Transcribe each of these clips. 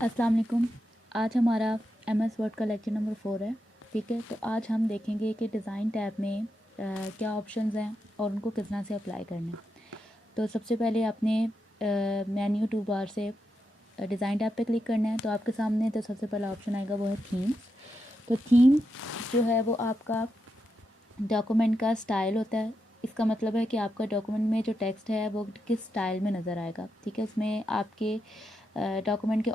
अस्सलाम वालेकुम। आज हमारा MS वर्ड का लेक्चर नंबर 4 है। ठीक है, तो आज हम देखेंगे कि डिज़ाइन टैब में क्या ऑप्शंस हैं और उनको किस तरह से अप्लाई करना है। तो सबसे पहले आपने मेन्यू टू बार से डिज़ाइन टैब पे क्लिक करना है। तो आपके सामने तो सबसे पहला ऑप्शन आएगा, वो है थीम्स। तो थीम जो है वो आपका डॉक्यूमेंट का स्टाइल होता है। इसका मतलब है कि आपका डॉक्यूमेंट में जो टेक्स्ट है वो किस स्टाइल में नज़र आएगा। ठीक है, उसमें आपके डॉक्यूमेंट के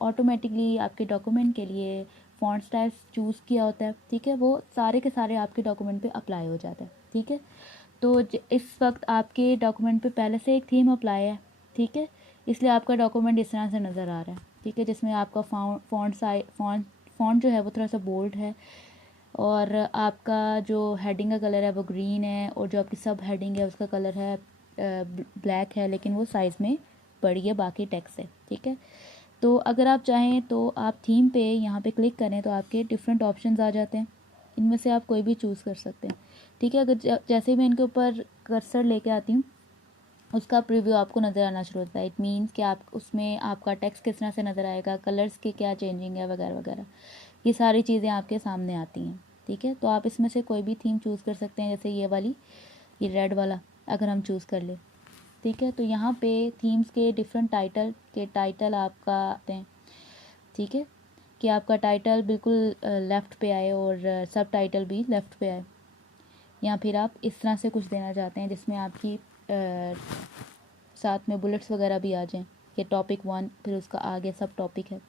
ऑटोमेटिकली आपके डॉक्यूमेंट के लिए फ़ॉन्ट स्टाइल चूज़ किया होता है। ठीक है, वो सारे के सारे आपके डॉक्यूमेंट पे अप्लाई हो जाता है। ठीक है, तो इस वक्त आपके डॉक्यूमेंट पे पहले से एक थीम अप्लाई है। ठीक है, इसलिए आपका डॉक्यूमेंट इस तरह से नज़र आ रहा है। ठीक है, जिसमें आपका फ़ॉन्ट जो है वो थोड़ा सा बोल्ड है और आपका जो हेडिंग का कलर है वो ग्रीन है और जो आपकी सब हेडिंग है उसका कलर है ब्लैक है, लेकिन वो साइज़ में बड़ी है बाकी टेक्स्ट से। ठीक है, तो अगर आप चाहें तो आप थीम पे यहाँ पे क्लिक करें तो आपके डिफरेंट ऑप्शंस आ जाते हैं। इनमें से आप कोई भी चूज़ कर सकते हैं। ठीक है, अगर जैसे ही मैं इनके ऊपर कर्सर लेके आती हूँ उसका प्रीव्यू आपको नज़र आना शुरू होता है। इट मीन्स कि आप उसमें आपका टेक्स्ट किस तरह से नज़र आएगा, कलर्स की क्या चेंजिंग है वगैरह वगैरह, ये सारी चीज़ें आपके सामने आती हैं। ठीक है, तो आप इसमें से कोई भी थीम चूज़ कर सकते हैं। जैसे ये वाली, ये रेड वाला अगर हम चूज़ कर ले। ठीक है, तो यहाँ पे थीम्स के डिफरेंट टाइटल आपका आते हैं। ठीक है, कि आपका टाइटल बिल्कुल लेफ़्ट पे आए और सब टाइटल भी लेफ़्ट पे आए, या फिर आप इस तरह से कुछ देना चाहते हैं जिसमें आपकी साथ में बुलेट्स वगैरह भी आ जाएं कि टॉपिक 1 फिर उसका आगे सब टॉपिक है।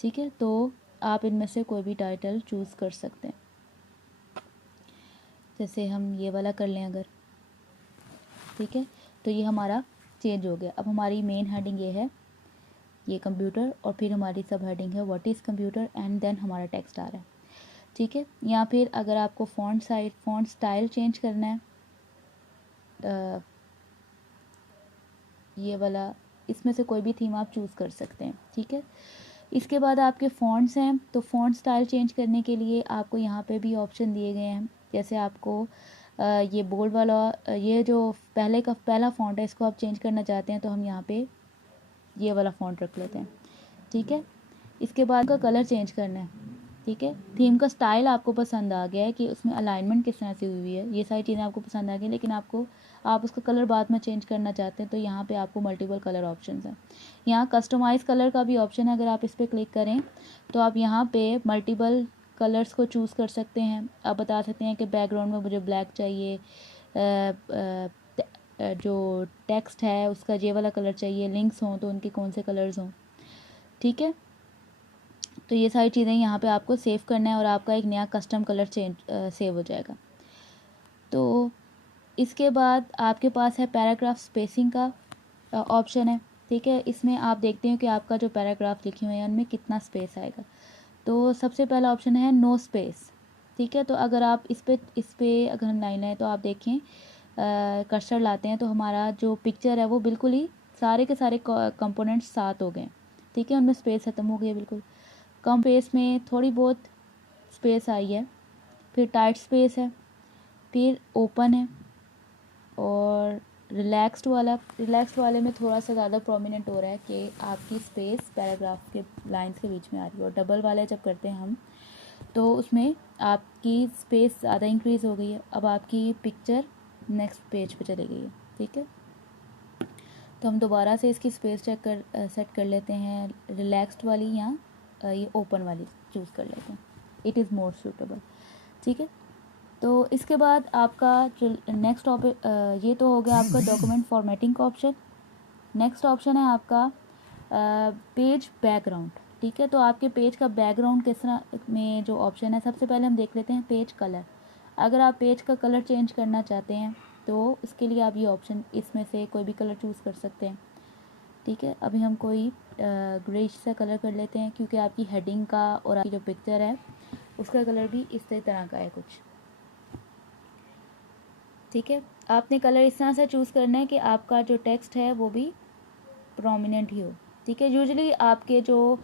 ठीक है, तो आप इनमें से कोई भी टाइटल चूज़ कर सकते हैं। जैसे हम ये वाला कर लें अगर। ठीक है, तो ये हमारा चेंज हो गया। अब हमारी मेन हेडिंग ये है, ये कंप्यूटर, और फिर हमारी सब हेडिंग है what is computer, and then हमारा टेक्स्ट आ रहा है। ठीक है, या फिर अगर आपको फ़ॉन्ट स्टाइल चेंज करना है, ये वाला, इसमें से कोई भी थीम आप चूज़ कर सकते हैं। ठीक है, इसके बाद आपके फ़ॉन्ट्स हैं, तो फ़ॉन्ट स्टाइल चेंज करने के लिए आपको यहाँ पे भी ऑप्शन दिए गए हैं। जैसे आपको ये बोल्ड वाला, ये जो पहला फ़ॉन्ट है इसको आप चेंज करना चाहते हैं तो हम यहाँ पे ये वाला फ़ॉन्ट रख लेते हैं। ठीक है, इसके बाद का कलर चेंज करना है। ठीक है, थीम का स्टाइल आपको पसंद आ गया है कि उसमें अलाइनमेंट किस तरह से हुई है, ये सारी चीज़ें आपको पसंद आ गई, लेकिन आप उसका कलर बाद में चेंज करना चाहते हैं तो यहाँ पे आपको मल्टीपल कलर ऑप्शंस हैं। यहाँ कस्टमाइज़ कलर का भी ऑप्शन है, अगर आप इस पर क्लिक करें तो आप यहाँ पे मल्टीपल कलर्स को चूज़ कर सकते हैं। आप बता सकते हैं कि बैकग्राउंड में मुझे ब्लैक चाहिए, जो टेक्स्ट है उसका ये वाला कलर चाहिए, लिंक्स हों तो उनके कौन से कलर्स हों। ठीक है, तो ये सारी चीज़ें यहाँ पे आपको सेव करना है और आपका एक नया कस्टम कलर सेव हो जाएगा। तो इसके बाद आपके पास है पैराग्राफ स्पेसिंग का ऑप्शन है। ठीक है, इसमें आप देखते हैं कि आपका जो पैराग्राफ लिखे हुए हैं उनमें कितना स्पेस आएगा। तो सबसे पहला ऑप्शन है नो स्पेस। ठीक है, तो अगर आप इस पे अगर हम लाइन लाएँ तो आप देखें कर्सर लाते हैं तो हमारा जो पिक्चर है वो बिल्कुल ही सारे के सारे कंपोनेंट्स साथ हो गए। ठीक है, उनमें स्पेस ख़त्म हो गई है बिल्कुल। कम स्पेस में थोड़ी बहुत स्पेस आई है, फिर टाइट स्पेस है, फिर ओपन है, और रिलैक्स्ड वाले में थोड़ा सा ज़्यादा प्रोमिनेंट हो रहा है कि आपकी स्पेस पैराग्राफ के लाइंस के बीच में आ रही है। और डबल वाले जब करते हैं हम तो उसमें आपकी स्पेस ज़्यादा इंक्रीज़ हो गई है। अब आपकी पिक्चर नेक्स्ट पेज पे चली गई है। ठीक है, तो हम दोबारा से इसकी स्पेस सेट कर लेते हैं, रिलैक्स्ड वाली या ये ओपन वाली चूज़ कर लेते हैं, इट इज़ मोर सूटेबल। ठीक है, तो इसके बाद आपका जो नेक्स्ट टॉपिक, ये तो हो गया आपका डॉक्यूमेंट फॉर्मेटिंग का ऑप्शन। नेक्स्ट ऑप्शन है आपका पेज बैकग्राउंड। ठीक है, तो आपके पेज का बैकग्राउंड किस तरह में जो ऑप्शन है, सबसे पहले हम देख लेते हैं पेज कलर। अगर आप पेज का कलर चेंज करना चाहते हैं तो उसके लिए आप ये ऑप्शन इसमें से कोई भी कलर चूज़ कर सकते हैं। ठीक है, अभी हम कोई ग्रेइश सा कलर कर लेते हैं क्योंकि आपकी हेडिंग का और आपकी जो पिक्चर है उसका कलर भी इस तरह का है कुछ। ठीक है, आपने कलर इस तरह से चूज़ करना है कि आपका जो टेक्स्ट है वो भी प्रोमिनेंट ही हो। ठीक है, यूजुअली आपके जो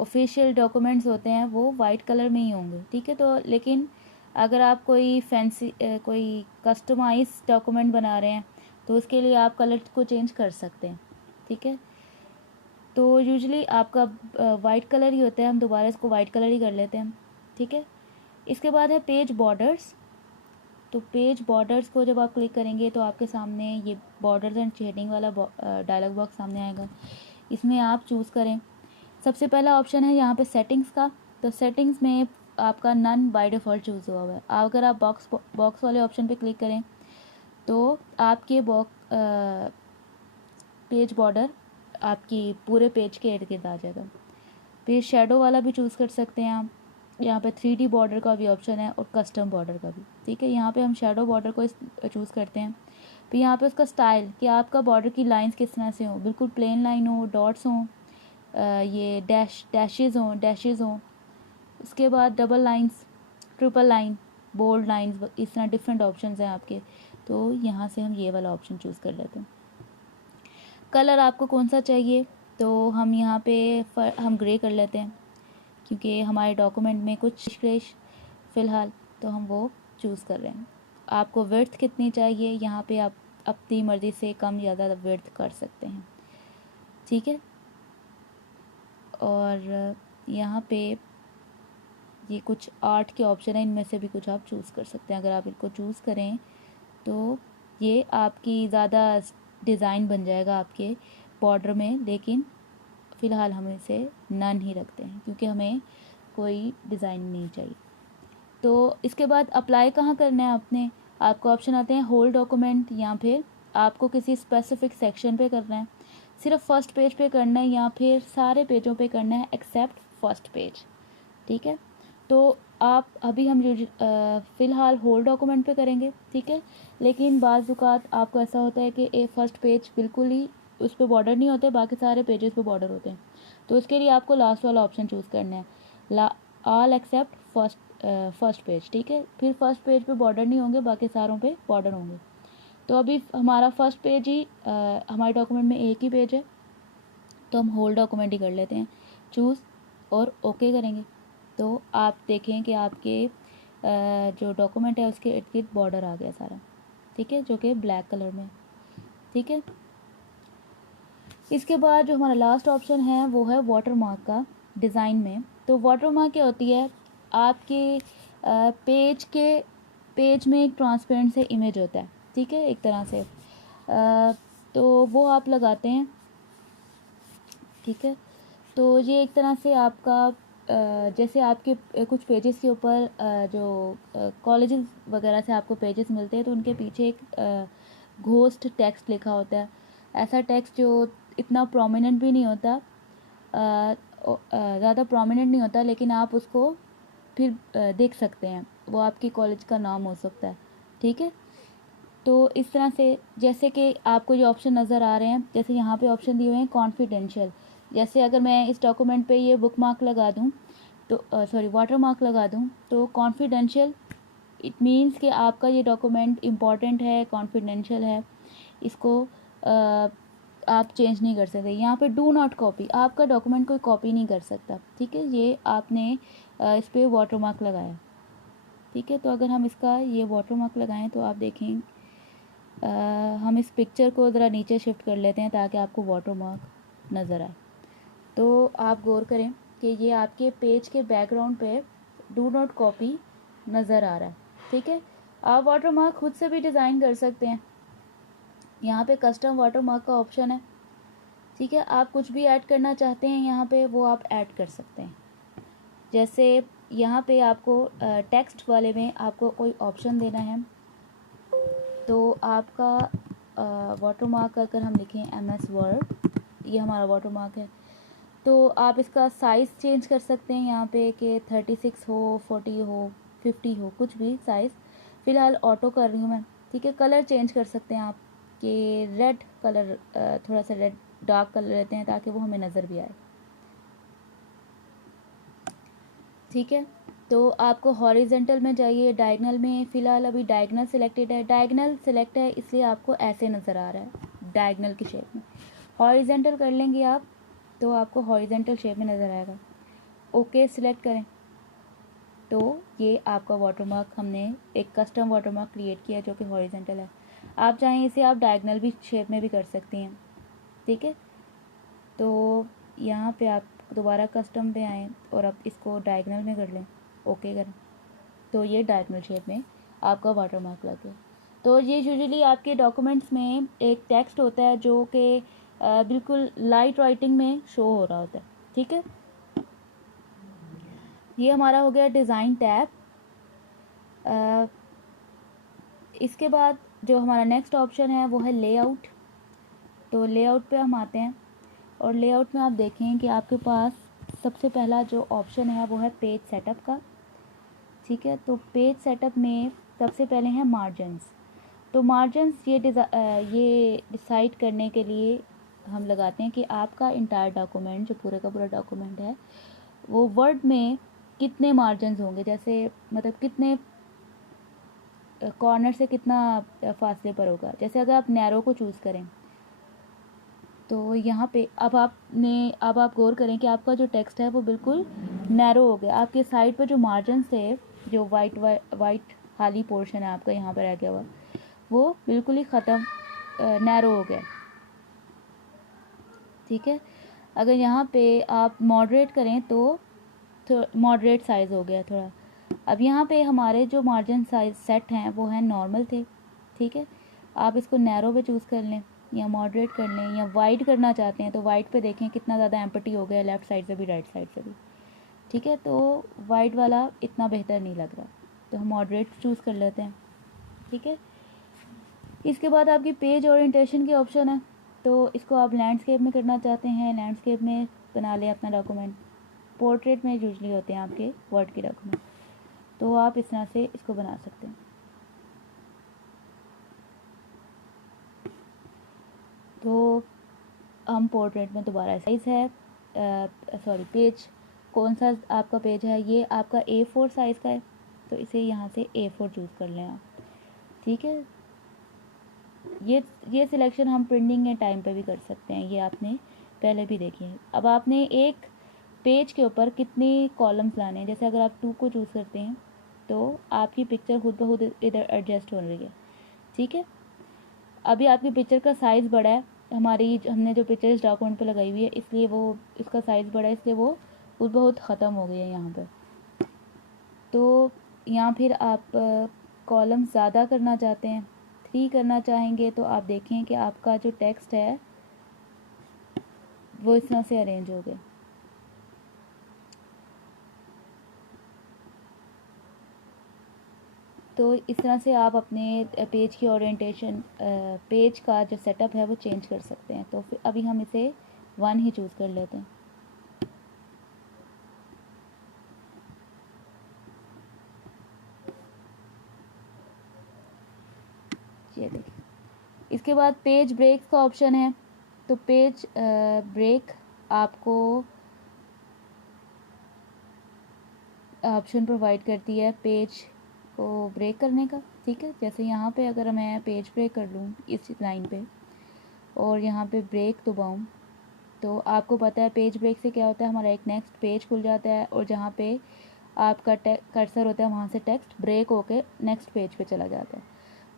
ऑफिशियल डॉक्यूमेंट्स होते हैं वो वाइट कलर में ही होंगे। ठीक है, तो लेकिन अगर आप कोई कोई कस्टमाइज डॉक्यूमेंट बना रहे हैं तो उसके लिए आप कलर को चेंज कर सकते हैं। ठीक है, तो यूजुअली आपका वाइट कलर ही होता है, हम दोबारा इसको वाइट कलर ही कर लेते हैं, ठीक है। इसके बाद है पेज बॉर्डर्स। तो पेज बॉर्डर्स को जब आप क्लिक करेंगे तो आपके सामने ये बॉर्डर्स एंड शेडिंग वाला डायलॉग बॉक्स सामने आएगा। इसमें आप चूज़ करें, सबसे पहला ऑप्शन है यहाँ पे सेटिंग्स का। तो सेटिंग्स में आपका नन बाय डिफ़ॉल्ट चूज़ हुआ हुआ है। अगर आप बॉक्स वाले ऑप्शन पे क्लिक करें तो आपके पेज बॉर्डर आपकी पूरे पेज के इर्द गिर्द आ जाएगा। फिर शेडो वाला भी चूज़ कर सकते हैं आप। यहाँ पे 3D बॉर्डर का भी ऑप्शन है और कस्टम बॉर्डर का भी, ठीक है। यहाँ पे हम शेडो बॉर्डर को चूज़ करते हैं। फिर यहाँ पे उसका स्टाइल कि आपका बॉर्डर की लाइंस किस तरह से हो, बिल्कुल प्लेन लाइन हो, डॉट्स हों, ये डैशेज़ हों। उसके बाद double lines, triple line, bold lines, इस तरह डिफरेंट ऑप्शंस हैं आपके। तो यहाँ से हम ये वाला ऑप्शन चूज़ कर लेते हैं। कलर आपको कौन सा चाहिए, तो हम यहाँ पे हम ग्रे कर लेते हैं क्योंकि हमारे डॉक्यूमेंट में कुछ ग्रे फ़िलहाल, तो हम वो चूज़ कर रहे हैं। आपको विड्थ कितनी चाहिए, यहाँ पे आप अपनी मर्ज़ी से कम ज़्यादा विड्थ कर सकते हैं, ठीक है। और यहाँ पे ये कुछ आर्ट के ऑप्शन है, इनमें से भी कुछ आप चूज़ कर सकते हैं। अगर आप इनको चूज़ करें तो ये आपकी ज़्यादा डिज़ाइन बन जाएगा आपके बॉर्डर में, लेकिन फ़िलहाल हम इसे नन ही रखते हैं क्योंकि हमें कोई डिज़ाइन नहीं चाहिए। तो इसके बाद अप्लाई कहाँ करना है आपने, आपको ऑप्शन आते हैं होल डॉक्यूमेंट, या फिर आपको किसी स्पेसिफिक सेक्शन पे करना है, सिर्फ फर्स्ट पेज पे करना है या फिर सारे पेजों पे करना है एक्सेप्ट फर्स्ट पेज, ठीक है। तो आप अभी हम फ़िलहाल होल डॉक्यूमेंट पे करेंगे, ठीक है। लेकिन बाज़ औक़ात आपको ऐसा होता है कि फर्स्ट पेज बिल्कुल ही उस पर बॉर्डर नहीं होते, बाकी सारे पेजेस पे बॉर्डर होते हैं। तो उसके लिए आपको लास्ट वाला ऑप्शन चूज़ करना है, ऑल एक्सेप्ट फर्स्ट पेज, ठीक है। फिर फर्स्ट पेज पे बॉर्डर नहीं होंगे, बाकी सारों पे बॉर्डर होंगे। तो अभी हमारा फर्स्ट पेज ही हमारे डॉक्यूमेंट में एक ही पेज है, तो हम होल डॉक्यूमेंट ही कर लेते हैं, चूज़ और ओके करेंगे। तो आप देखें कि आपके जो डॉक्यूमेंट है उसके इर्द गिर्द बॉर्डर आ गया सारा, ठीक है, जो कि ब्लैक कलर में, ठीक है। इसके बाद जो हमारा लास्ट ऑप्शन है वो है वाटर मार्क का डिज़ाइन में। तो वाटर मार्क क्या होती है, आपके पेज में एक ट्रांसपेरेंट से इमेज होता है, ठीक है, एक तरह से तो वो आप लगाते हैं, ठीक है। तो ये एक तरह से आपका जैसे आपके कुछ पेजेस के ऊपर जो कॉलेजेस वगैरह से आपको पेजेस मिलते हैं तो उनके पीछे एक घोस्ट टेक्स्ट लिखा होता है, ऐसा टेक्स्ट जो इतना प्रोमिनेंट भी नहीं होता, ज़्यादा प्रोमिनेंट नहीं होता, लेकिन आप उसको फिर देख सकते हैं, वो आपकी कॉलेज का नाम हो सकता है, ठीक है। तो इस तरह से जैसे कि आपको जो ऑप्शन नज़र आ रहे हैं, जैसे यहाँ पे ऑप्शन दिए हुए हैं कॉन्फिडेंशियल, जैसे अगर मैं इस डॉक्यूमेंट पे ये बुक मार्क लगा दूँ तो सॉरी वाटर मार्क लगा दूँ तो कॉन्फिडेंशियल, इट मीन्स कि आपका ये डॉक्यूमेंट इम्पॉर्टेंट है, कॉन्फिडेंशियल है, इसको आप चेंज नहीं कर सकते। यहाँ पे डू नॉट कॉपी, आपका डॉक्यूमेंट कोई कॉपी नहीं कर सकता, ठीक है, ये आपने इस पर वाटर मार्क लगाया, ठीक है। तो अगर हम इसका ये वाटर मार्क लगाएं तो आप देखें हम इस पिक्चर को ज़रा नीचे शिफ्ट कर लेते हैं ताकि आपको वाटर मार्क नज़र आए। तो आप गौर करें कि ये आपके पेज के बैकग्राउंड पे डू नॉट कॉपी नज़र आ रहा है, ठीक है। आप वाटर मार्क खुद से भी डिज़ाइन कर सकते हैं, यहाँ पे कस्टम वाटर मार्क का ऑप्शन है, ठीक है। आप कुछ भी ऐड करना चाहते हैं यहाँ पे वो आप ऐड कर सकते हैं। जैसे यहाँ पे आपको टेक्स्ट वाले में आपको कोई ऑप्शन देना है, तो आपका वाटर मार्क अगर हम लिखें MS वर्ड, ये हमारा वाटर मार्क है, तो आप इसका साइज़ चेंज कर सकते हैं यहाँ पे कि 36 हो, 40 हो, 50 हो, कुछ भी साइज़। फ़िलहाल ऑटो कर रही हूँ मैं, ठीक है। कलर चेंज कर सकते हैं आप कि रेड कलर, थोड़ा सा रेड डार्क कलर लेते हैं ताकि वो हमें नज़र भी आए, ठीक है। तो आपको हॉरिजेंटल में चाहिए, डायगनल में, फ़िलहाल अभी डायगनल सिलेक्टेड है, डायगनल सिलेक्ट है इसलिए आपको ऐसे नज़र आ रहा है डायगनल की शेप में। हॉरिजेंटल कर लेंगे आप तो आपको हॉरिजेंटल शेप में नज़र आएगा। ओके सिलेक्ट करें तो ये आपका वाटरमार्क, हमने एक कस्टम वाटरमार्क क्रिएट किया जो कि हॉरिजेंटल है। आप चाहें इसे आप डायगनल भी शेप में भी कर सकती हैं, ठीक है। तो यहाँ पे आप दोबारा कस्टम पे आएँ और अब इसको डायगनल में कर लें, ओके करें, तो ये डायगनल शेप में आपका वाटर मार्क लग गया। तो ये यूजुअली आपके डॉक्यूमेंट्स में एक टेक्स्ट होता है जो कि बिल्कुल लाइट राइटिंग में शो हो रहा होता है, ठीक है। ये हमारा हो गया डिज़ाइन टैब। इसके बाद जो हमारा नेक्स्ट ऑप्शन है वो है लेआउट। तो लेआउट पे हम आते हैं और लेआउट में आप देखें कि आपके पास सबसे पहला जो ऑप्शन है वो है पेज सेटअप का, ठीक है। तो पेज सेटअप में सबसे पहले हैं मार्जिन्स। तो मार्जिन्स ये डिसाइड करने के लिए हम लगाते हैं कि आपका इंटायर डॉक्यूमेंट, जो पूरे का पूरा डॉक्यूमेंट है, वो वर्ड में कितने मार्जिन्स होंगे, जैसे मतलब कितने कॉर्नर से कितना फासले पर होगा। जैसे अगर आप नैरो को चूज़ करें तो यहाँ पे अब आप गौर करें कि आपका जो टेक्स्ट है वो बिल्कुल नैरो हो गया। आपके साइड पर जो मार्जिन थे, जो वाइट खाली पोर्शन है आपका यहाँ पर रह गया हुआ, वो बिल्कुल ही ख़त्म नैरो हो गया, ठीक है। अगर यहाँ पे आप मॉडरेट करें तो मॉडरेट साइज़ हो गया थोड़ा। अब यहाँ पे हमारे जो मार्जिन साइज सेट हैं वो हैं नॉर्मल थे, ठीक है। आप इसको नैरो पे चूज़ कर लें या मॉडरेट कर लें, या वाइड करना चाहते हैं तो वाइड पे देखें कितना ज़्यादा एम्पटी हो गया, लेफ़्ट साइड से भी राइट साइड से भी, ठीक है। तो वाइड वाला इतना बेहतर नहीं लग रहा, तो हम मॉडरेट चूज़ कर लेते हैं, ठीक है। इसके बाद आपकी पेज ओरिएंटेशन की ऑप्शन है। तो इसको आप लैंडस्केप में करना चाहते हैं, लैंडस्केप में बना लें अपना डॉक्यूमेंट। पोर्ट्रेट में यूजली होते हैं आपके वर्ड के डॉक्यूमेंट, तो आप इस तरह से इसको बना सकते हैं। तो हम पोर्ट्रेट में दोबारा साइज़ है, पेज कौन सा आपका पेज है, ये आपका A4 साइज़ का है, तो इसे यहाँ से A4 चूज़ कर लें आप, ठीक है। ये सिलेक्शन हम प्रिंटिंग के टाइम पे भी कर सकते हैं, ये आपने पहले भी देखी है। अब आपने एक पेज के ऊपर कितने कॉलम्स लाने हैं, जैसे अगर आप 2 को चूज़ करते हैं तो आपकी पिक्चर खुद ब खुद इधर एडजस्ट हो रही है, ठीक है। अभी आपकी पिक्चर का साइज़ बड़ा है, हमने जो पिक्चर इस डॉक्यूमेंट पे लगाई हुई है, इसलिए वो इसका साइज़ बड़ा है, इसलिए वो खुद ब खुद ख़त्म हो गई है यहाँ पर। तो यहाँ फिर आप कॉलम ज़्यादा करना चाहते हैं, 3 करना चाहेंगे, तो आप देखें कि आपका जो टेक्स्ट है वो इस तरह से अरेंज हो गया। तो इस तरह से आप अपने पेज की ओरिएंटेशन, पेज का जो सेटअप है वो चेंज कर सकते हैं। तो फिर अभी हम इसे 1 ही चूज़ कर लेते हैं। ये देखिए, इसके बाद पेज ब्रेक्स का ऑप्शन है। तो पेज ब्रेक आपको ऑप्शन प्रोवाइड करती है पेज को ब्रेक करने का, ठीक है। जैसे यहाँ पे अगर मैं पेज ब्रेक कर लूँ इस लाइन पे और यहाँ पे ब्रेक दबाऊँ, तो आपको पता है पेज ब्रेक से क्या होता है, हमारा एक नेक्स्ट पेज खुल जाता है और जहाँ पे आपका कर्सर होता है वहाँ से टेक्स्ट ब्रेक होके नेक्स्ट पेज पे चला जाता है।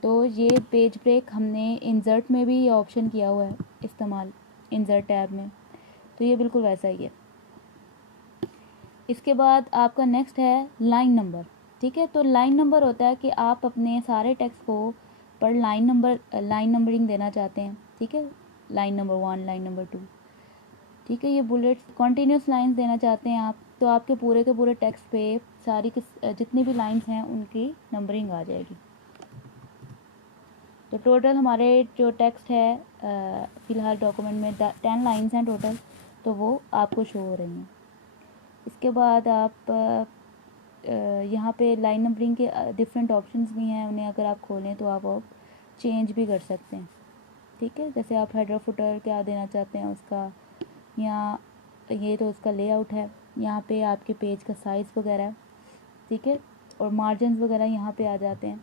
तो ये पेज ब्रेक हमने इंसर्ट में भी ये ऑप्शन किया हुआ है इस्तेमाल, इंसर्ट टैब में, तो ये बिल्कुल वैसा ही है। इसके बाद आपका नेक्स्ट है लाइन नंबर, ठीक है। तो लाइन नंबर होता है कि आप अपने सारे टेक्स्ट को पर लाइन नंबरिंग देना चाहते हैं, ठीक है। लाइन नंबर 1, लाइन नंबर 2, ठीक है। ये बुलेट्स कॉन्टीन्यूस लाइंस देना चाहते हैं आप, तो आपके पूरे के पूरे टेक्स्ट पे सारी जितनी भी लाइंस हैं उनकी नंबरिंग आ जाएगी। तो टोटल हमारे जो टेक्स्ट है फ़िलहाल डॉक्यूमेंट में 10 लाइंस हैं टोटल, तो वो आपको शो हो रही हैं। इसके बाद आप यहाँ पे लाइन नंबरिंग के डिफरेंट ऑप्शंस भी हैं, उन्हें अगर आप खोलें तो आप चेंज भी कर सकते हैं, ठीक है। जैसे आप हेडर फुटर क्या देना चाहते हैं उसका, या ये तो उसका लेआउट है, यहाँ पे आपके पेज का साइज़ वगैरह, ठीक है, और मार्जिन्स वगैरह यहाँ पे आ जाते हैं।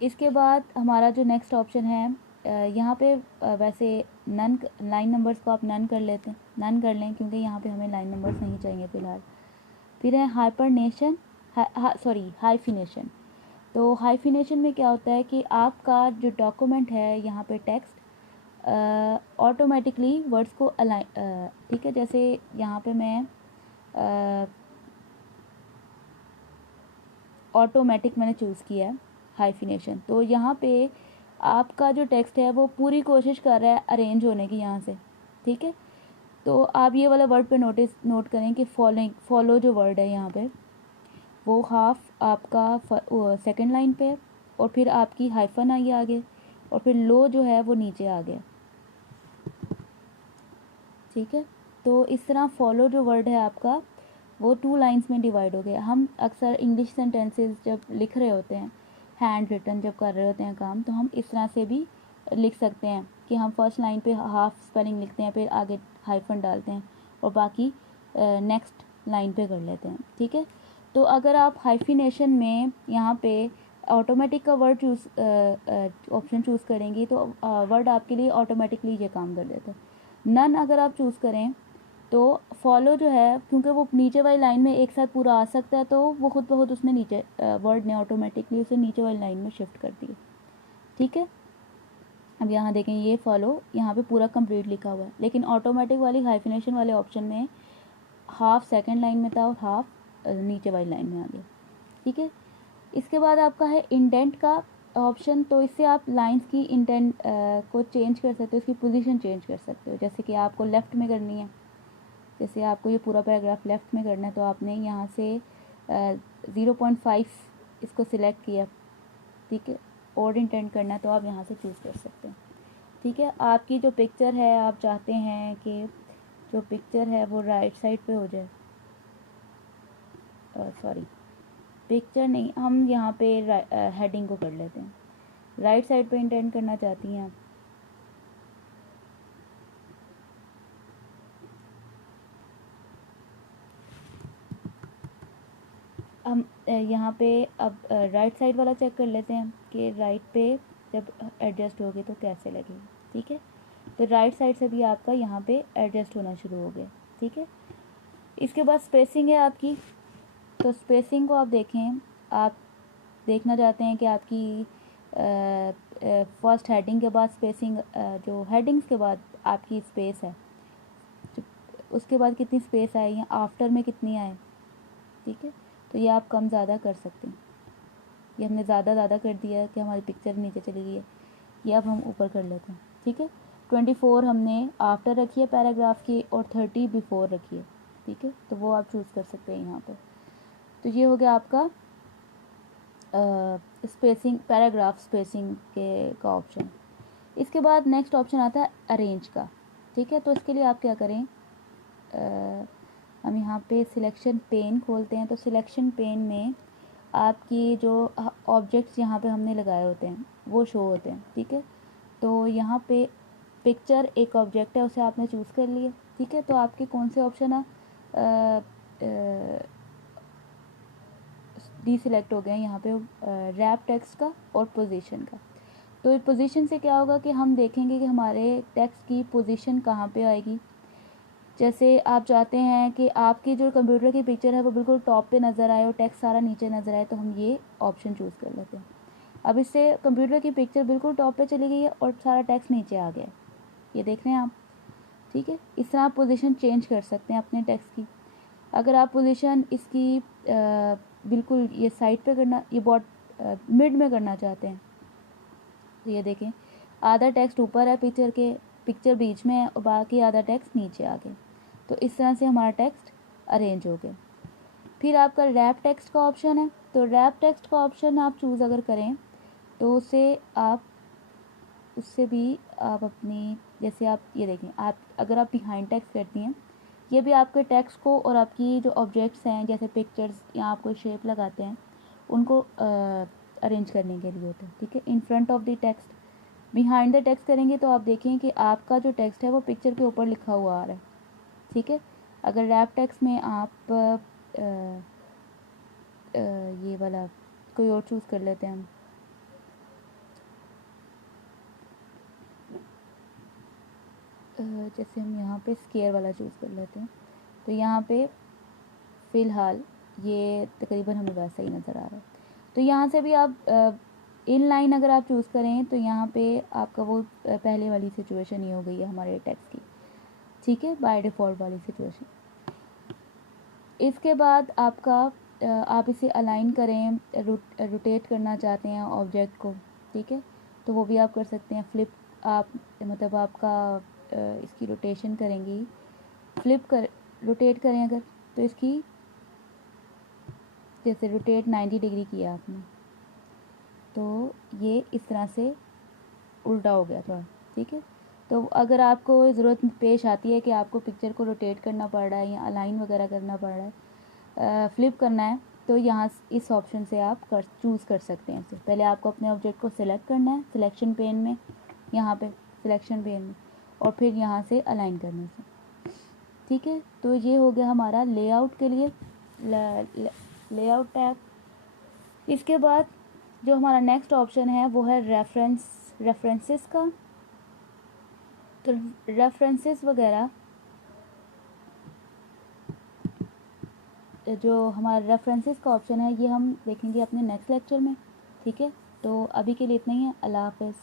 इसके बाद हमारा जो नेक्स्ट ऑप्शन है, यहाँ पे वैसे नन लाइन नंबर्स को आप नन कर लें क्योंकि यहाँ पे हमें लाइन नंबर्स नहीं चाहिए फ़िलहाल। फिर है हाइफिनेशन। तो हाइफिनेशन में क्या होता है कि आपका जो डॉक्यूमेंट है यहाँ पे टेक्स्ट ऑटोमेटिकली वर्ड्स को अलाइन, ठीक है, जैसे यहाँ पे मैं ऑटोमेटिक मैंने चूज़ किया है हाइफिनेशन, तो यहाँ पे आपका जो टेक्स्ट है वो पूरी कोशिश कर रहा है अरेंज होने की यहाँ से, ठीक है। तो आप ये वाला वर्ड पे नोट करें कि फॉलो जो वर्ड है यहाँ पे वो हाफ आपका सेकंड लाइन पे है, और फिर आपकी हाइफन आई आगे, और फिर लो जो है वो नीचे आ गया, ठीक है। तो इस तरह फॉलो जो वर्ड है आपका वो 2 लाइंस में डिवाइड हो गया। हम अक्सर इंग्लिश सेंटेंसेस जब लिख रहे होते हैं, हैंड रिटन जब कर रहे होते हैं काम, तो हम इस तरह से भी लिख सकते हैं कि हम फर्स्ट लाइन पे हाफ स्पेलिंग लिखते हैं, फिर आगे हाइफन डालते हैं और बाकी नेक्स्ट लाइन पे कर लेते हैं, ठीक है। तो अगर आप हाइफिनेशन में यहाँ पे ऑटोमेटिक का वर्ड ऑप्शन चूज़ करेंगी तो वर्ड आपके लिए ऑटोमेटिकली ये काम कर देता है। नन अगर आप चूज़ करें तो फॉलो जो है, क्योंकि वो नीचे वाली लाइन में एक साथ पूरा आ सकता है, तो वो खुद ब खुद उसने नीचे वर्ड ने ऑटोमेटिकली उसे नीचे वाली लाइन में शिफ्ट कर दिया, ठीक है। अब यहाँ देखें ये फॉलो यहाँ पे पूरा कंप्लीट लिखा हुआ है, लेकिन ऑटोमेटिक वाली हाइफिनेशन वाले ऑप्शन में हाफ सेकंड लाइन में था और हाफ नीचे वाली लाइन में आ गया, ठीक है। इसके बाद आपका है इंडेंट का ऑप्शन, तो इससे आप लाइंस की इंडेंट को चेंज कर सकते हो, इसकी पोजीशन चेंज कर सकते हो। जैसे कि आपको लेफ़्ट में करनी है, जैसे आपको ये पूरा पैराग्राफ लेफ़्ट में करना है, तो आपने यहाँ से 0.5 इसको सिलेक्ट किया, ठीक है, और इंडेंट करना है तो आप यहाँ से चूज़ कर सकते हैं, ठीक है। आपकी जो पिक्चर है आप चाहते हैं कि जो पिक्चर है वो राइट साइड पे हो जाए, सॉरी पिक्चर नहीं, हम यहाँ पे हेडिंग को कर लेते हैं, राइट साइड पे इंडेंट करना चाहती हैं आप, हम यहाँ पे अब राइट साइड वाला चेक कर लेते हैं कि राइट पे जब एडजस्ट होगी तो कैसे लगेगी, ठीक है। तो राइट साइड से भी आपका यहाँ पे एडजस्ट होना शुरू हो गया, ठीक है। इसके बाद स्पेसिंग है आपकी, तो स्पेसिंग को आप देखें, आप देखना चाहते हैं कि आपकी फर्स्ट हेडिंग के बाद स्पेसिंग, जो हेडिंग्स के बाद आपकी स्पेस है उसके बाद कितनी स्पेस आए या आफ्टर में कितनी आए, ठीक है। तो ये आप कम ज़्यादा कर सकते हैं। ये हमने ज़्यादा कर दिया है कि हमारी पिक्चर नीचे चली गई है, ये अब हम ऊपर कर लेते हैं, ठीक है। 24 हमने आफ्टर रखी है पैराग्राफ की और 30 बिफोर रखी है, ठीक है। तो वो आप चूज़ कर सकते हैं यहाँ पर। तो ये हो गया आपका स्पेसिंग, पैराग्राफ स्पेसिंग के का ऑप्शन। इसके बाद नेक्स्ट ऑप्शन आता है अरेंज का, ठीक है। तो इसके लिए आप क्या करें, हम यहाँ पे सिलेक्शन पेन खोलते हैं, तो सिलेक्शन पेन में आपकी जो ऑब्जेक्ट्स यहाँ पे हमने लगाए होते हैं वो शो होते हैं, ठीक है। तो यहाँ पे पिक्चर एक ऑब्जेक्ट है, उसे आपने चूज़ कर लिया, ठीक है। तो आपके कौन से ऑप्शन है, डी सिलेक्ट हो गए यहाँ पे रैप टेक्स्ट का और पोजीशन का। तो पोजीशन से क्या होगा कि हम देखेंगे कि हमारे टेक्स्ट की पोजीशन कहाँ पे आएगी। जैसे आप चाहते हैं कि आपकी जो कंप्यूटर की पिक्चर है वो बिल्कुल टॉप पे नज़र आए और टेक्स्ट सारा नीचे नज़र आए, तो हम ये ऑप्शन चूज़ कर लेते हैं। अब इससे कंप्यूटर की पिक्चर बिल्कुल टॉप पे चली गई है और सारा टेक्स्ट नीचे आ गया है, ये देख रहे हैं आप, ठीक है। इस तरह आप पोजीशन चेंज कर सकते हैं अपने टेक्स्ट की। अगर आप पोजीशन इसकी बिल्कुल ये साइड पे करना, ये बहुत मिड में करना चाहते हैं, तो ये देखें आधा टेक्स्ट ऊपर है पिक्चर के, पिक्चर बीच में है और बाकी आधा टेक्स्ट नीचे आ गया। तो इस तरह से हमारा टेक्स्ट अरेंज हो गया। फिर आपका रैप टेक्स्ट का ऑप्शन है, तो रैप टेक्स्ट का ऑप्शन आप चूज़ अगर करें तो उससे भी आप अपनी, जैसे आप ये देखें, आप अगर आप बिहाइंड टेक्स्ट करती हैं, ये भी आपके टेक्स्ट को और आपकी जो ऑब्जेक्ट्स हैं जैसे पिक्चर्स या आप कोई शेप लगाते हैं उनको अरेंज करने के लिए होता है, ठीक है। In front of the text, behind the text करेंगे तो आप देखें कि आपका जो टेक्स्ट है वो पिक्चर के ऊपर लिखा हुआ आ रहा है, ठीक है। अगर रैप टेक्स्ट में आप ये वाला कोई और चूज़ कर लेते हैं हम, जैसे हम यहाँ पे स्केयर वाला चूज़ कर लेते हैं, तो यहाँ पे फ़िलहाल ये तकरीबन हमें वैसा ही नज़र आ रहा है। तो यहाँ से भी आप इन लाइन अगर आप चूज़ करें तो यहाँ पे आपका वो पहले वाली सिचुएशन ही हो गई है हमारे टेक्स्ट की, ठीक है, बाय डिफ़ॉल्ट वाली सिचुएशन। इसके बाद आपका आप इसे अलाइन करें, रोटेट करना चाहते हैं ऑब्जेक्ट को, ठीक है, तो वो भी आप कर सकते हैं। फ्लिप आप मतलब आपका इसकी रोटेशन करेंगी, फ्लिप कर रोटेट करें अगर, तो इसकी जैसे रोटेट 90 डिग्री किया आपने तो ये इस तरह से उल्टा हो गया थोड़ा, ठीक है। तो अगर आपको ज़रूरत पेश आती है कि आपको पिक्चर को रोटेट करना पड़ रहा है या अलाइन वगैरह करना पड़ रहा है, फ्लिप करना है, तो यहाँ इस ऑप्शन से आप चूज़ कर सकते हैं इसे। पहले आपको अपने ऑब्जेक्ट को सिलेक्ट करना है सिलेक्शन पेन में, यहाँ पे सिलेक्शन पेन में, और फिर यहाँ से अलाइन करने से, ठीक है। तो ये हो गया हमारा लेआउट के लिए लेआउट टैब। इसके बाद जो हमारा नेक्स्ट ऑप्शन है वो है रेफरेंसेस का। तो रेफरेंसेस वगैरह जो हमारा रेफरेंसेस का ऑप्शन है ये हम देखेंगे अपने नेक्स्ट लेक्चर में, ठीक है। तो अभी के लिए इतना ही है। अल्लाह हाफ़िज़।